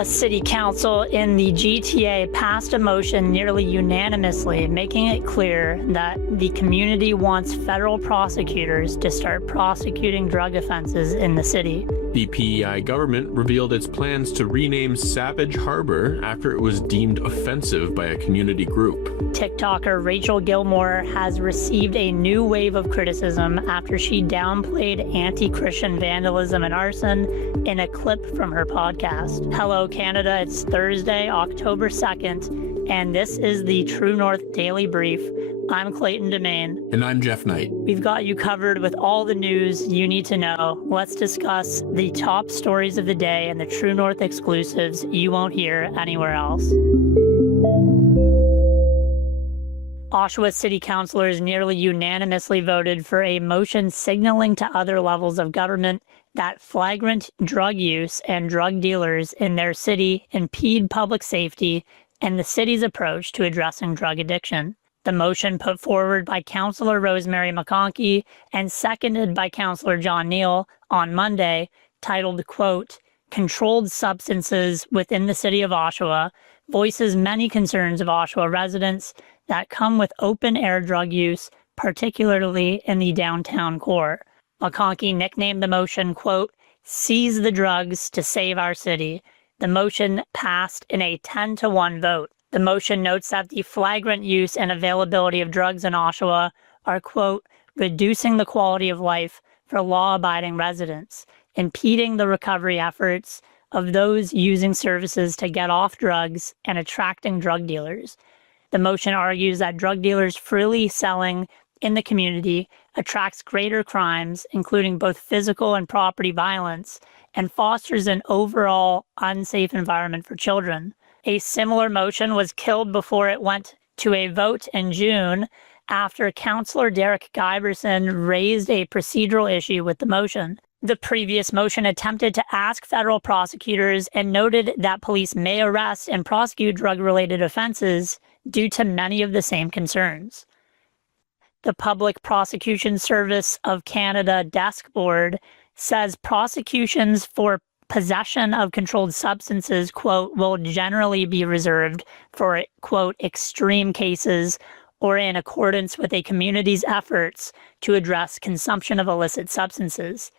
A city council in the GTA passed a motion nearly unanimously, making it clear that the community wants federal prosecutors to start prosecuting drug offenses in the city. The PEI government revealed its plans to rename Savage Harbour after it was deemed offensive by a community group. TikToker Rachel Gilmore has received a new wave of criticism after she downplayed anti-Christian vandalism and arson in a clip from her podcast. Hello Canada, it's Thursday, October 2nd, and this is the True North Daily Brief. I'm Clayton DeMaine. And I'm Geoff Knight. We've got you covered with all the news you need to know. Let's discuss the top stories of the day and the True North exclusives you won't hear anywhere else. Oshawa City Councilors nearly unanimously voted for a motion signaling to other levels of government that flagrant drug use and drug dealers in their city impede public safety and the city's approach to addressing drug addiction. The motion put forward by Councillor Rosemary McConkey and seconded by Councillor John Neal on Monday, titled, quote, "Controlled Substances Within the City of Oshawa," voices many concerns of Oshawa residents that come with open-air drug use, particularly in the downtown core. McConkey nicknamed the motion, quote, "Seize the drugs to save our city." The motion passed in a 10-to-1 vote. The motion notes that the flagrant use and availability of drugs in Oshawa are, quote, "reducing the quality of life for law-abiding residents, impeding the recovery efforts of those using services to get off drugs, and attracting drug dealers." The motion argues that drug dealers freely selling in the community attracts greater crimes, including both physical and property violence, and fosters an overall unsafe environment for children. A similar motion was killed before it went to a vote in June after Councillor Derek Giberson raised a procedural issue with the motion. The previous motion attempted to ask federal prosecutors and noted that police may arrest and prosecute drug-related offenses due to many of the same concerns. The Public Prosecution Service of Canada Desk Board says prosecutions for possession of controlled substances, quote, "will generally be reserved for, quote, extreme cases or in accordance with a community's efforts to address consumption of illicit substances."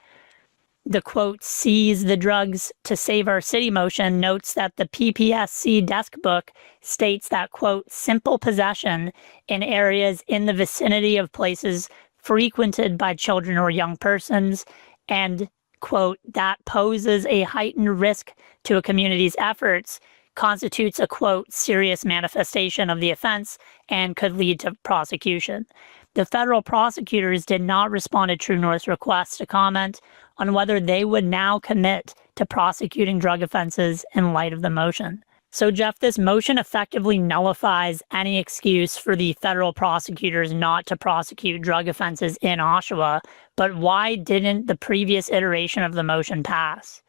The, quote, "seize the drugs to save our city" motion notes that the PPSC desk book states that, quote, "simple possession in areas in the vicinity of places frequented by children or young persons and, quote, "that poses a heightened risk to a community's efforts constitutes a, quote, serious manifestation of the offense and could lead to prosecution." The federal prosecutors did not respond to True North's request to comment on whether they would now commit to prosecuting drug offenses in light of the motion. So, Geoff, this motion effectively nullifies any excuse for the federal prosecutors not to prosecute drug offenses in Oshawa, but why didn't the previous iteration of the motion pass?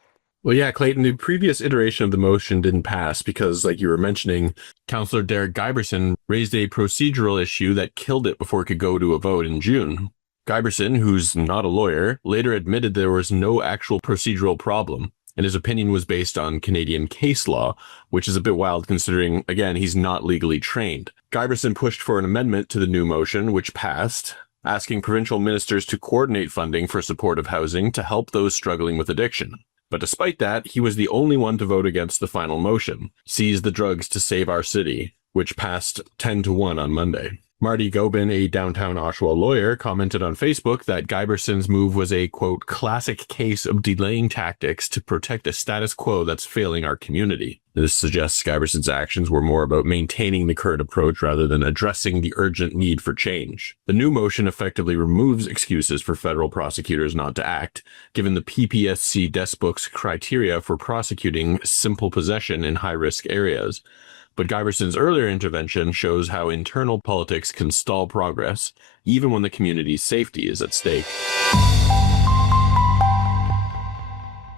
Well, yeah, Clayton, the previous iteration of the motion didn't pass because, like you were mentioning, Councillor Derek Giberson raised a procedural issue that killed it before it could go to a vote in June. Giberson, who's not a lawyer, later admitted there was no actual procedural problem, and his opinion was based on Canadian case law, which is a bit wild considering, again, he's not legally trained. Giberson pushed for an amendment to the new motion, which passed, asking provincial ministers to coordinate funding for supportive housing to help those struggling with addiction. But despite that, he was the only one to vote against the final motion, "Seize the drugs to save our city," which passed 10-to-1 on Monday. Marty Gobin, a downtown Oshawa lawyer, commented on Facebook that Giberson's move was a, quote, "classic case of delaying tactics to protect a status quo that's failing our community." This suggests Giberson's actions were more about maintaining the current approach rather than addressing the urgent need for change. The new motion effectively removes excuses for federal prosecutors not to act, given the PPSC desk book's criteria for prosecuting simple possession in high-risk areas. But Giberson's earlier intervention shows how internal politics can stall progress, even when the community's safety is at stake.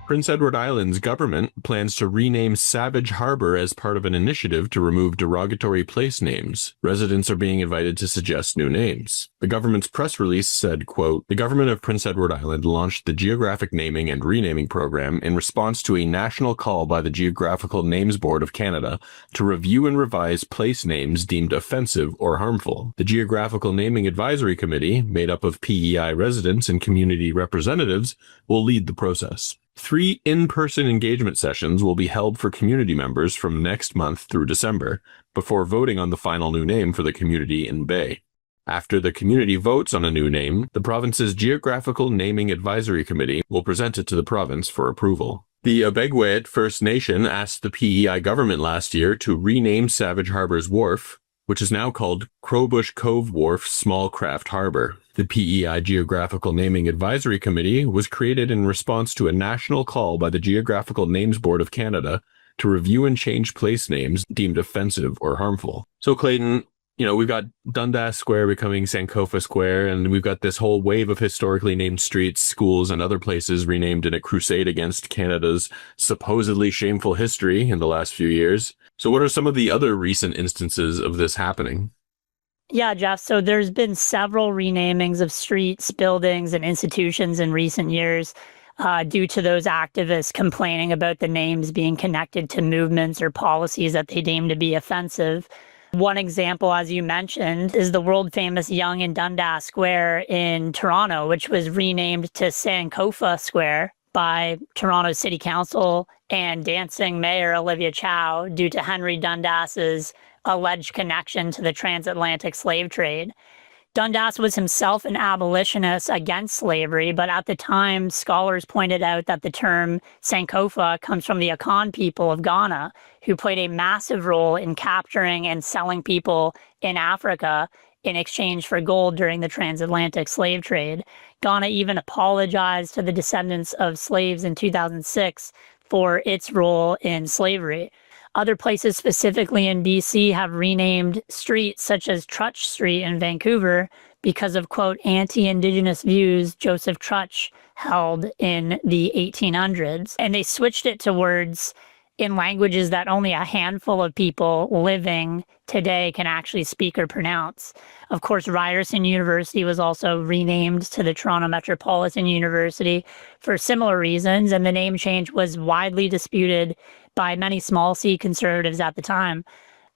Prince Edward Island's government plans to rename Savage Harbour as part of an initiative to remove derogatory place names. Residents are being invited to suggest new names. The government's press release said, quote, "The government of Prince Edward Island launched the Geographic Naming and Renaming Program in response to a national call by the Geographical Names Board of Canada to review and revise place names deemed offensive or harmful. The Geographical Naming Advisory Committee, made up of PEI residents and community representatives, will lead the process." 3 in-person engagement sessions will be held for community members from next month through December, before voting on the final new name for the community in Bay. After the community votes on a new name, the province's Geographical Naming Advisory Committee will present it to the province for approval. The Abegweit First Nation asked the PEI government last year to rename Savage Harbour's wharf, which is now called Crowbush Cove Wharf Small Craft Harbour. The PEI Geographical Naming Advisory Committee was created in response to a national call by the Geographical Names Board of Canada to review and change place names deemed offensive or harmful. So Clayton, we've got Dundas Square becoming Sankofa Square, and we've got this whole wave of historically named streets, schools, and other places renamed in a crusade against Canada's supposedly shameful history in the last few years. So what are some of the other recent instances of this happening? Yeah, Geoff. So there's been several renamings of streets, buildings, and institutions in recent years due to those activists complaining about the names being connected to movements or policies that they deem to be offensive. One example, as you mentioned, is the world-famous Yonge and Dundas Square in Toronto, which was renamed to Sankofa Square by Toronto City Council and dancing Mayor Olivia Chow due to Henry Dundas's alleged connection to the transatlantic slave trade. Dundas was himself an abolitionist against slavery, but at the time, scholars pointed out that the term Sankofa comes from the Akan people of Ghana, who played a massive role in capturing and selling people in Africa in exchange for gold during the transatlantic slave trade. Ghana even apologized to the descendants of slaves in 2006 for its role in slavery. Other places, specifically in BC, have renamed streets such as Trutch Street in Vancouver because of, quote, anti-Indigenous views Joseph Trutch held in the 1800s. And they switched it to words in languages that only a handful of people living today can actually speak or pronounce. Of course, Ryerson University was also renamed to the Toronto Metropolitan University for similar reasons, and the name change was widely disputed by many small C conservatives at the time.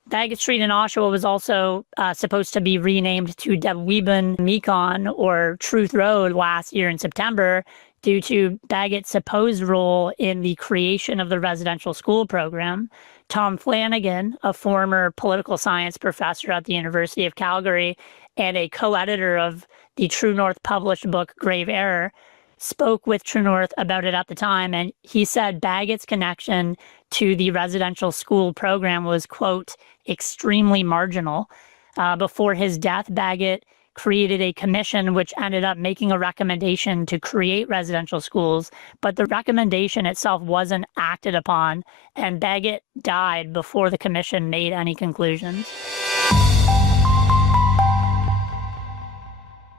Bagot Street in Oshawa was also supposed to be renamed to Debweben Mekon, or Truth Road, last year in September due to Bagot's supposed role in the creation of the residential school program. Tom Flanagan, a former political science professor at the University of Calgary and a co-editor of the True North published book Grave Error, spoke with True North about it at the time, and he said Bagot's connection to the residential school program was, quote, extremely marginal. Before his death, Bagot created a commission which ended up making a recommendation to create residential schools, but the recommendation itself wasn't acted upon, and Bagot died before the commission made any conclusions.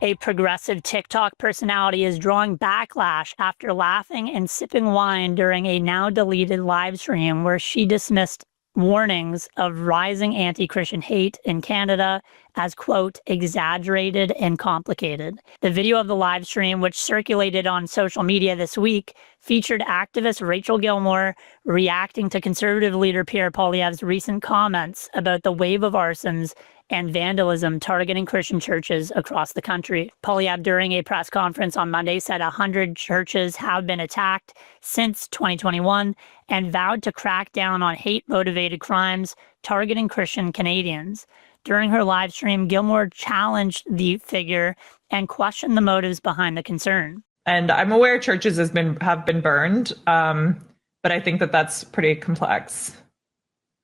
A progressive TikTok personality is drawing backlash after laughing and sipping wine during a now-deleted live stream where she dismissed warnings of rising anti-Christian hate in Canada as, quote, exaggerated and complicated. The video of the live stream, which circulated on social media this week, featured activist Rachel Gilmore reacting to Conservative leader Pierre Poilievre's recent comments about the wave of arsons and vandalism targeting Christian churches across the country. Poilievre, during a press conference on Monday, said 100 churches have been attacked since 2021 and vowed to crack down on hate-motivated crimes targeting Christian Canadians. During her live stream, Gilmore challenged the figure and questioned the motives behind the concern. And I'm aware churches have been burned, but I think that that's pretty complex,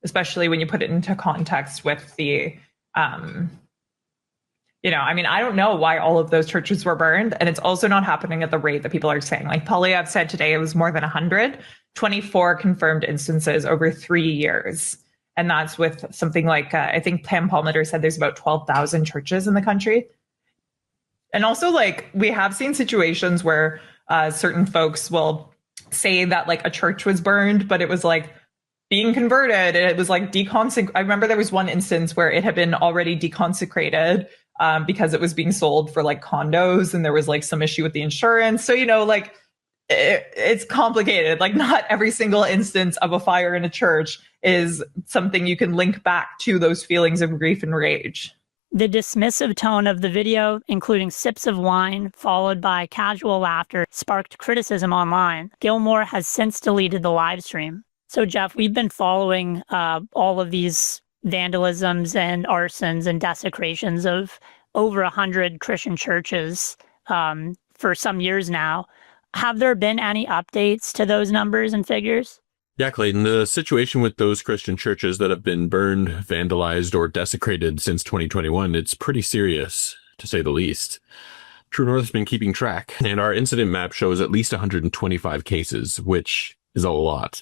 especially when you put it into context with the I don't know why all of those churches were burned, and it's also not happening at the rate that people are saying. Like Poilievre said today, it was more than 100, 24 confirmed instances over 3 years. And that's with something like, I think Pam Palmater said there's about 12,000 churches in the country. And also, like, we have seen situations where certain folks will say that like a church was burned, but it was like being converted. It was like I remember there was one instance where it had been already deconsecrated because it was being sold for like condos, and there was like some issue with the insurance. So, like it's complicated. Like not every single instance of a fire in a church is something you can link back to those feelings of grief and rage. The dismissive tone of the video, including sips of wine followed by casual laughter, sparked criticism online. Gilmore has since deleted the live stream. So, Geoff, we've been following all of these vandalisms and arsons and desecrations of over 100 Christian churches for some years now. Have there been any updates to those numbers and figures? Yeah, Clayton, the situation with those Christian churches that have been burned, vandalized, or desecrated since 2021, it's pretty serious, to say the least. True North has been keeping track, and our incident map shows at least 125 cases, which is a lot.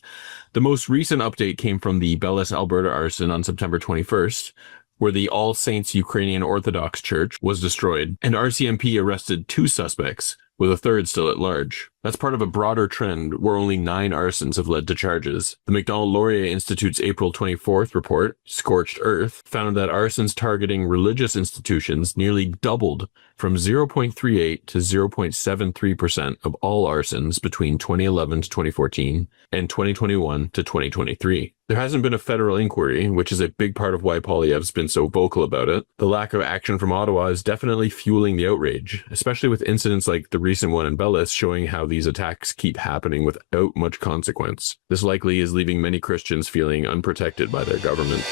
The most recent update came from the Bellis, Alberta arson on September 21st, where the All Saints Ukrainian Orthodox Church was destroyed, and RCMP arrested 2 suspects, with a 3rd still at large. That's part of a broader trend where only 9 arsons have led to charges. The Macdonald-Laurier Institute's April 24th report, Scorched Earth, found that arsons targeting religious institutions nearly doubled from 0.38 to 0.73% of all arsons between 2011 to 2014 and 2021 to 2023. There hasn't been a federal inquiry, which is a big part of why Poilievre's been so vocal about it. The lack of action from Ottawa is definitely fueling the outrage, especially with incidents like the recent one in Bellis showing how these attacks keep happening without much consequence. This likely is leaving many Christians feeling unprotected by their government.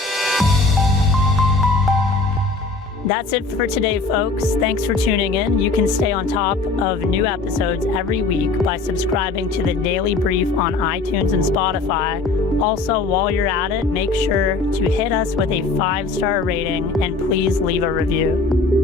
That's it for today, folks. Thanks for tuning in. You can stay on top of new episodes every week by subscribing to the Daily Brief on iTunes and Spotify. Also, while you're at it, make sure to hit us with a 5-star rating and please leave a review.